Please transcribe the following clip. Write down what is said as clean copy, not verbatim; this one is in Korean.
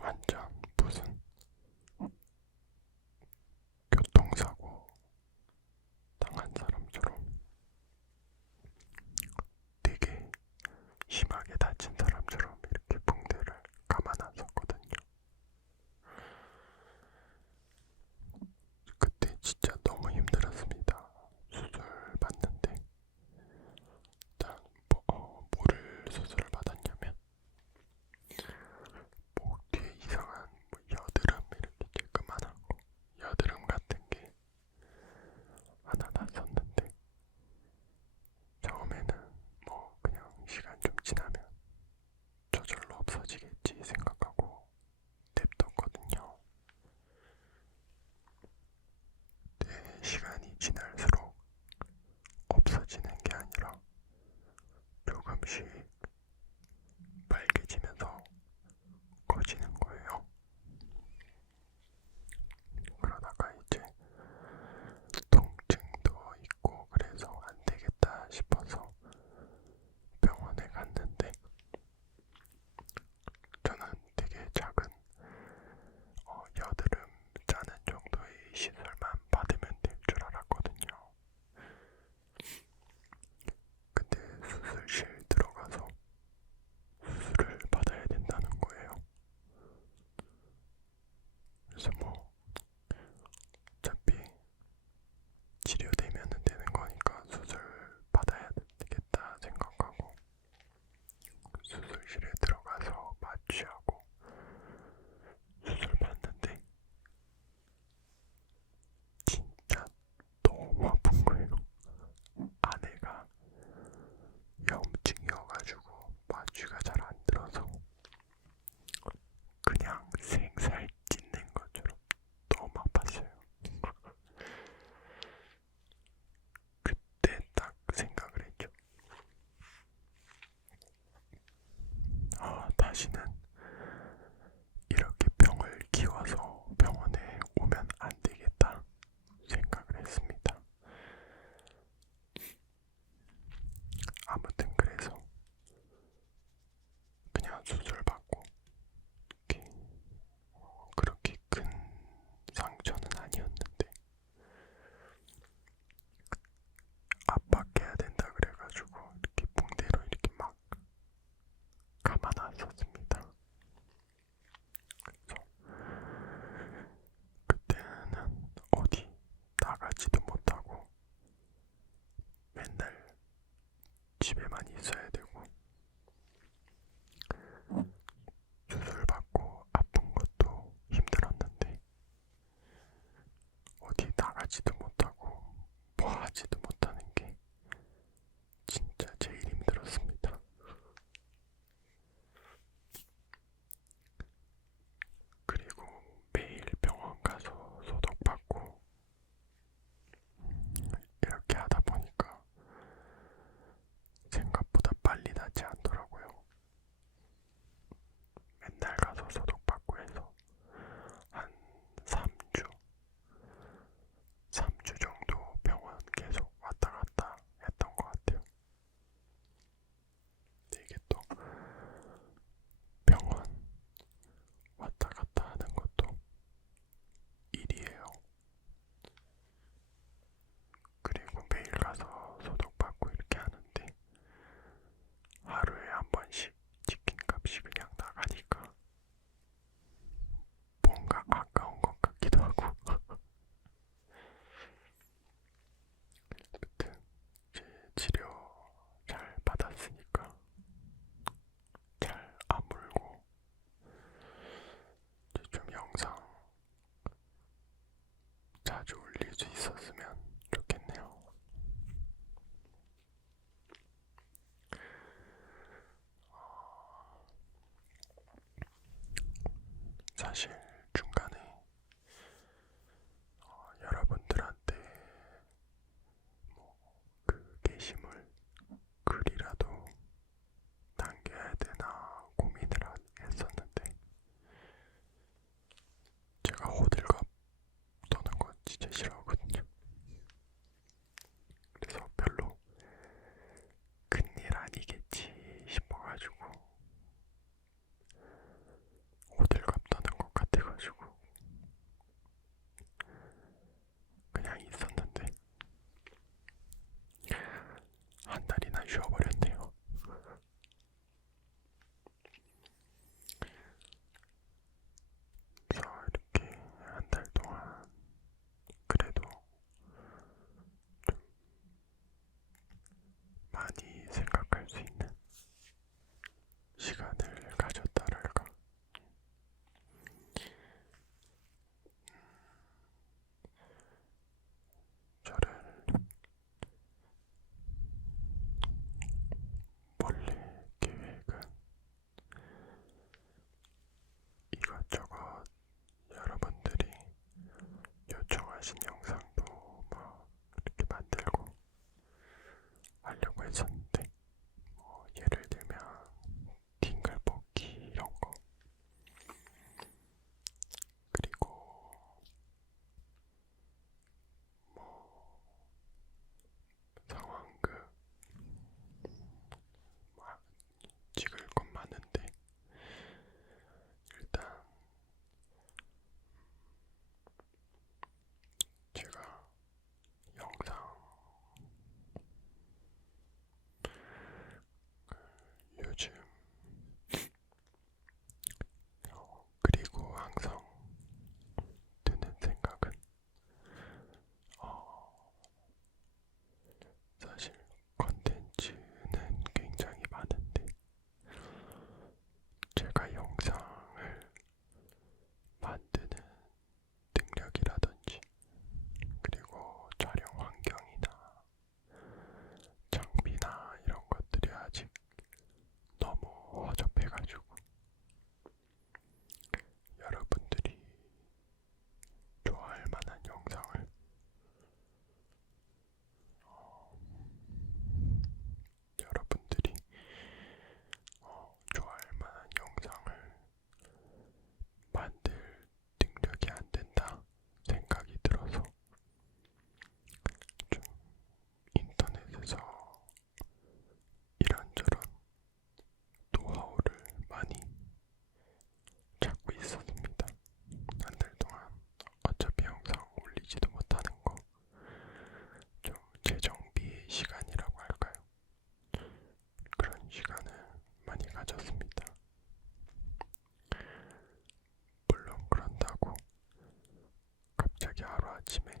완전 무슨 교통사고 당한 사람처럼 되게 심하게 다친 사람처럼 이렇게 붕대를 감아놨었거든요. 그때 진짜 너무 힘들었습니다. 수술 받는데 일단 뭐를 수술을 받았냐면 목 뒤에 이상한 여드름 이렇게 쬐끄만한 거 여드름 같은 게 하나 났었는데 처음에는 그냥 시간 좀 지나면 저절로 없어지겠지 생각하고 냅뒀거든요. 근데 시간이 지날수록 없어지는 게 아니라 조금씩 빨개지면서 커지는 거예요. 그러다가 이제 통증도 있고 그래서 안 되겠다 싶어서 병원에 갔는데 저는 되게 작은 여드름 짜는 정도의 시술만 받으면 될 줄 알았거든요. 근데 수술실 들어가서 수술을 받아야 된다는 거예요. 그래서 어차피 치료되면 되는 거니까 수술 받아야 되겠다 생각하고 수술실에 들어가서 마취하고 수술 받는데 진짜 너무 아픈 거예요. 안에가 염증이어가지고 마취가 잘 안 들어서 그냥 생살 찢는 것처럼 너무 아팠어요. 그때 딱 생각을 했죠. 다시는 이렇게 병을 키워서 병원에 오면 안 되겠다 생각을 했습니다. 아무튼 그래서 그냥 수술 받고 그렇게 큰 상처는 아니었는데 압박해야 된다 그래가지고 이렇게 붕대로 이렇게 막 감아놨었습니다. 그래서 그때는 어디 나가지도 못하고 맨날 집에만 있어야 되고 수술 받고 아픈 것도 힘들었는데 어디 나가지도 못하고 뭐 하지도 못하는 게 진짜 제일 힘들었습니다. 그리고 매일 병원 가서 소독받고 이렇게 하다 보니까 생각보다 빨리 낫지 않더라고요. 맨날 가서 소독받고 해서 한 3주, 3주 정도 병원 계속 왔다 갔다 했던 것 같아요. 이게 또 병원 왔다 갔다 하는 것도 일이에요. 그리고 매일 가서 소독받고 이렇게 하는데 하루에 한 번씩 치킨 값이 그냥 나가니까 뭔가 아까운 것 같기도 하고 아무튼 제 치료 잘 받았으니까 잘 아물고 이제 좀 영상 자주 올릴 수 있었으면 좋겠네요. 사실 중간에 여러분들한테 게시물 글이라도 남겨야 되나 고민을 했었는데 제가 호들갑 떠는 건 진짜 싫어하거든요. 그래서 별로 큰일 아니겠지 싶어가지고 호들갑 떠는 아침에